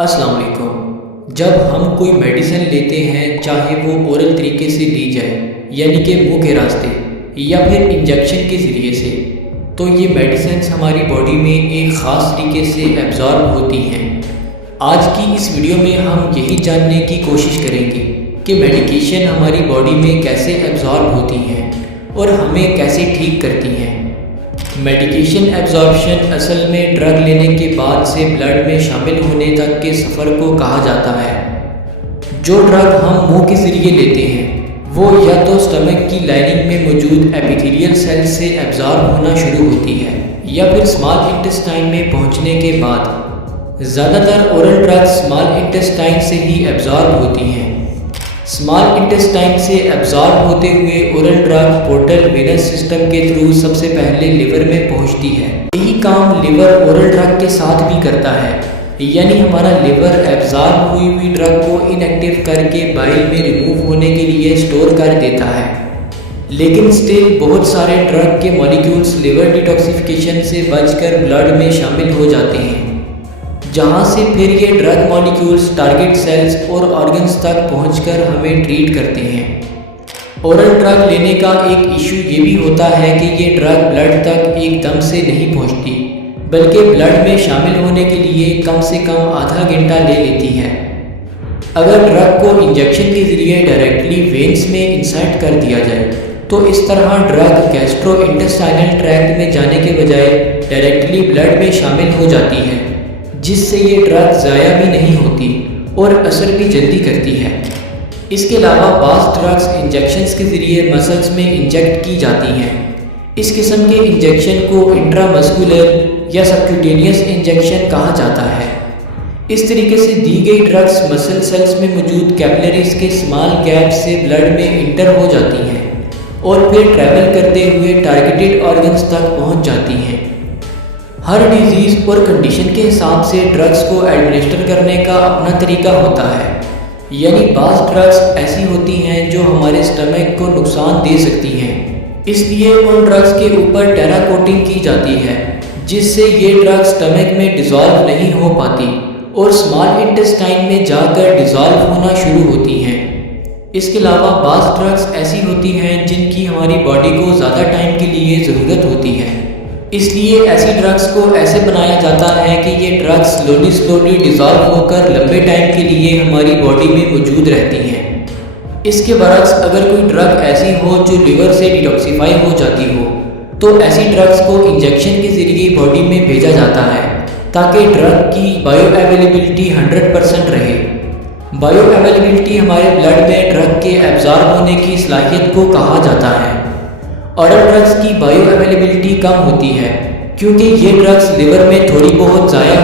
अस्सलाम वालेकुम। जब हम कोई मेडिसिन लेते हैं, चाहे वो ओरल तरीके से ली जाए यानी कि मुंह के रास्ते या फिर इंजेक्शन के ज़रिए से, तो ये मेडिसिन हमारी बॉडी में एक ख़ास तरीके से एब्जॉर्ब होती हैं। आज की इस वीडियो में हम यही जानने की कोशिश करेंगे कि मेडिकेशन हमारी बॉडी में कैसे एब्जॉर्ब होती हैं और हमें कैसे ठीक करती हैं। मेडिकेशन एब्जॉर्प्शन असल में ड्रग लेने के बाद से ब्लड में शामिल होने तक के सफ़र को कहा जाता है। जो ड्रग हम मुंह के ज़रिए लेते हैं वो या तो स्टमक की लाइनिंग में मौजूद एपिथेलियल सेल से एब्जॉर्ब होना शुरू होती है या फिर स्मॉल इंटेस्टाइन में पहुंचने के बाद। ज़्यादातर ओरल ड्रग्स स्मॉल इंटेस्टाइन से ही एब्जॉर्ब होती हैं। स्मॉल इंटेस्टाइन से एब्जॉर्ब होते हुए oral drug portal venous system के थ्रू सबसे पहले लिवर में पहुंचती है। यही काम लिवर ओरल ड्रग के साथ भी करता है, यानी हमारा लिवर एब्जॉर्ब हुई ड्रग को इनएक्टिव करके बाइल में रिमूव होने के लिए स्टोर कर देता है। लेकिन स्टिल बहुत सारे ड्रग के मॉलिक्यूल्स लिवर डिटॉक्सिफिकेशन से बचकर ब्लड में शामिल हो जाते हैं, जहाँ से फिर ये ड्रग मॉलिक्यूल्स टारगेट सेल्स और ऑर्गन्स तक पहुंचकर हमें ट्रीट करते हैं। ओरल ड्रग लेने का एक इशू ये भी होता है कि ये ड्रग ब्लड तक एकदम से नहीं पहुंचती, बल्कि ब्लड में शामिल होने के लिए कम से कम आधा घंटा ले लेती है। अगर ड्रग को इंजेक्शन के ज़रिए डायरेक्टली वेन्स में इंसर्ट कर दिया जाए तो इस तरह ड्रग गैस्ट्रोइंटेस्टाइनल ट्रैक्ट में जाने के बजाय डायरेक्टली ब्लड में शामिल हो जाती है, जिससे ये ड्रग ज़ाया भी नहीं होती और असर भी जल्दी करती है। इसके अलावा बाज़ ड्रग्स इंजेक्शन्स के ज़रिए मसल्स में इंजेक्ट की जाती हैं। इस किस्म के इंजेक्शन को इंट्रामस्कुलर या सबक्यूटेनियस इंजेक्शन कहा जाता है। इस तरीके से दी गई ड्रग्स मसल सेल्स में मौजूद कैपिलरीज के स्मॉल गैप से ब्लड में इंटर हो जाती हैं और फिर ट्रैवल करते हुए टारगेटेड ऑर्गन्स तक पहुँच जाती हैं। हर डिजीज़ और कंडीशन के हिसाब से ड्रग्स को एडमिनिस्टर करने का अपना तरीका होता है, यानी बाज़ ड्रग्स ऐसी होती हैं जो हमारे स्टमक को नुकसान दे सकती हैं, इसलिए उन ड्रग्स के ऊपर टेरा कोटिंग की जाती है, जिससे ये ड्रग स्टमक में डिज़ोल्व नहीं हो पाती और स्मॉल इंटेस्टाइन में जाकर डिज़ोल्व होना शुरू होती हैं। इसके अलावा बाज़ ड्रग्स ऐसी होती हैं जिनकी हमारी बॉडी को ज़्यादा टाइम के लिए ज़रूरत होती है, इसलिए ऐसी ड्रग्स को ऐसे बनाया जाता है कि ये ड्रग्स स्लोली डिज़ोल्व होकर लंबे टाइम के लिए हमारी बॉडी में मौजूद रहती हैं। इसके बरक्स अगर कोई ड्रग ऐसी हो जो लिवर से डिटॉक्सिफाई हो जाती हो, तो ऐसी ड्रग्स को इंजेक्शन के ज़रिए बॉडी में भेजा जाता है ताकि ड्रग की बायो अवेलेबिलिटी 100% रहे। बायो अवेलेबिलिटी हमारे ब्लड में ड्रग के एब्जॉर्ब होने की सलाहियत को कहा जाता है। ओरल ड्रग्स की बायो अवेलेबिलिटी कम होती है क्योंकि ये ड्रग्स लिवर में थोड़ी बहुत ज़ाया